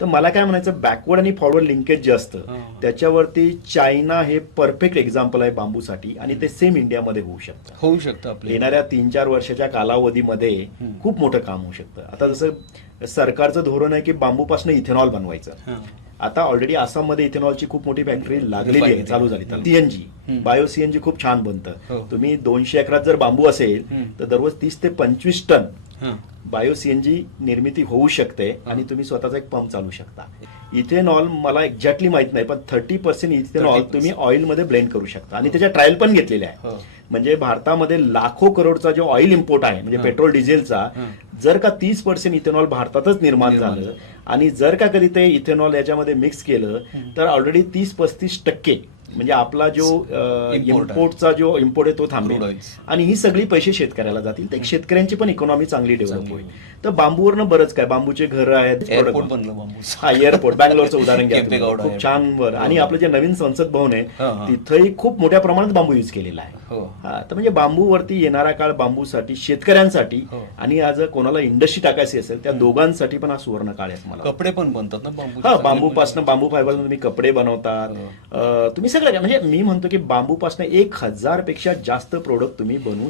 तर मला काय म्हणायचं, बॅकवर्ड आणि फॉरवर्ड लिंकेज जे असतं त्याच्यावरती चायना हे परफेक्ट एक्झाम्पल आहे बांबूसाठी, आणि ते सेम इंडियामध्ये होऊ शकतं आपल्या येणाऱ्या 3-4 वर्षाच्या कालावधीमध्ये खूप मोठं काम होऊ शकतं. आता जसं सरकारचं धोरण आहे की बांबूपासून इथेनॉल बनवायचं. आता ऑलरेडी आसाममध्ये इथेनॉलची खूप मोठी फॅक्टरी लागलेली आहे, चालू झाली. सीएनजी, बायो सीएनजी खूप छान बनतं. तुम्ही 200 एकरात जर बांबू असेल तर दररोज 30 ते 25 टन बायो सीएनजी निर्मिती होऊ शकते, आणि तुम्ही स्वतःचा एक पंप चालू शकता. इथेनॉल मला एक्झॅक्टली माहित नाही, पण 30% इथेनॉल तुम्ही ऑइलमध्ये ब्लेंड करू शकता, आणि त्याच्या ट्रायल पण घेतलेल्या आहे. म्हणजे भारतामध्ये लाखो करोडचा जो ऑइल इम्पोर्ट आहे, म्हणजे पेट्रोल डिझेलचा, जर का 30% इथेनॉल भारतातच निर्माण झालं, आणि जर का कधी ते इथेनॉल याच्यामध्ये मिक्स केलं तर ऑलरेडी 30-35% म्हणजे आपला जो इम्पोर्टचा जो इम्पोर्ट आहे तो थांबेल, आणि ही सगळी पैसे शेतकऱ्याला जातील. तर शेतकऱ्यांची पण इकॉनॉमी चांगली डेव्हलप होईल. तर बांबूवरनं बरंच काय, बांबूचे घरं आहेत, एअरपोर्ट, बँगलोरचं उदाहरण घ्या, खूप छान वर. आणि आपलं जे नवीन संसद भवन आहे तिथंही खूप मोठ्या प्रमाणात बांबू युज केलेला आहे. तर म्हणजे बांबूवरती येणारा काळ बांबूसाठी, शेतकऱ्यांसाठी, आणि आज कोणाला इंडस्ट्री टाकायची असेल त्या दोघांसाठी पण हा सुवर्ण काळ आहे. मला कपडे पण बनतात ना बांबूपासून, बांबू फायबरपासून तुम्ही कपडे बनवतात, तुम्ही सगळं, म्हणजे मी म्हणतो की बांबूपासून 1000 पेक्षा जास्त प्रोडक्ट तुम्ही बनवू